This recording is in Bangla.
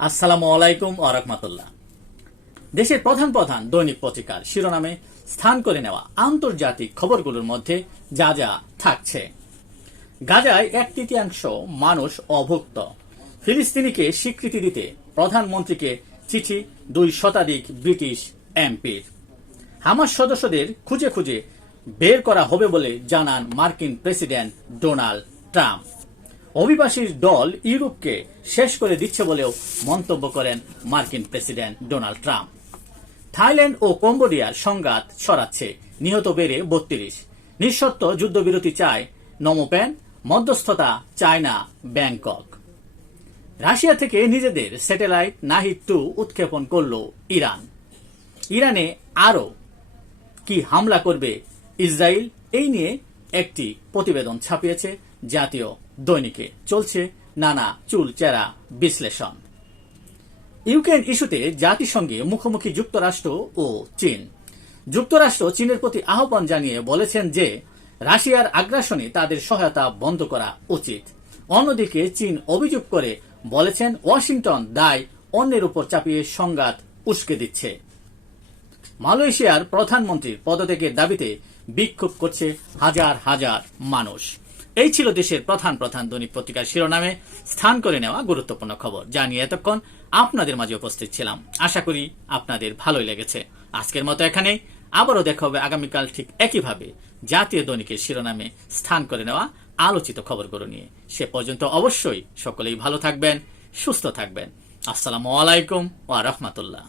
আসসালামু আলাইকুম ওয়া রাহমাতুল্লাহ। দেশের প্রধান প্রধান দৈনিক পত্রিকার শিরোনামে স্থান করে নেওয়া আন্তর্জাতিক খবরগুলোর মধ্যে যা যা থাকছে। গাজায় 1/3 মানুষ অভুক্ত। ফিলিস্তিনিকে স্বীকৃতি দিতে প্রধানমন্ত্রীকে চিঠি 2 শতাধিক ব্রিটিশ এমপির। হামাস সদস্যদের খুঁজে খুঁজে বের করা হবে বলে জানান মার্কিন প্রেসিডেন্ট ডোনাল্ড ট্রাম্প। অভিবাসীর দল ইউরোপকে শেষ করে দিচ্ছে বলেও মন্তব্য করেন মার্কিন প্রেসিডেন্ট ডোনাল্ড ট্রাম্প। থাইল্যান্ড ও কম্বোডিয়ার সংঘাত ছড়াচ্ছে, নিহত বেড়ে 32। নিঃশর্ত যুদ্ধবিরতি চায় নমপেন, মধ্যস্থতা চায় না ব্যাংকক। রাশিয়া থেকে নিজেদের স্যাটেলাইট নাহিদ-2 উৎক্ষেপণ করল ইরান। ইরানে আরও কি হামলা করবে ইসরায়েল, এই নিয়ে একটি প্রতিবেদন ছাপিয়েছে জাতীয় দৈনিকে। চলছে নানা চুলচেরা বিশ্লেষণ। ইউক্রেন ইস্যুতে জাতিসংঘে মুখোমুখি যুক্তরাষ্ট্র ও চীন। যুক্তরাষ্ট্র চীনের প্রতি আহ্বান জানিয়ে বলেছেন যে রাশিয়ার আগ্রাসনে তাদের সহায়তা বন্ধ করা উচিত। অন্যদিকে চীন অভিযোগ করে বলেছেন ওয়াশিংটন দায় অন্যের উপর চাপিয়ে সংঘাত উস্কে দিচ্ছে। মালয়েশিয়ার প্রধানমন্ত্রীর পদত্যাগের দাবিতে বিক্ষোভ করছে হাজার হাজার মানুষ। এই ছিল দেশের প্রধান প্রধান দৈনিক পত্রিকার শিরোনামে স্থান করে নেওয়া গুরুত্বপূর্ণ খবর, যা নিয়ে এতক্ষণ আপনাদের মাঝে উপস্থিত ছিলাম। আশা করি আপনাদের ভালোই লেগেছে। আজকের মতো এখানে, আবারও দেখা হবে আগামীকাল ঠিক একইভাবে জাতীয় দৈনিকের শিরোনামে স্থান করে নেওয়া আলোচিত খবরগুলো নিয়ে। সে পর্যন্ত অবশ্যই সকলেই ভালো থাকবেন, সুস্থ থাকবেন। আসসালামু আলাইকুম ওয়া রাহমাতুল্লাহ।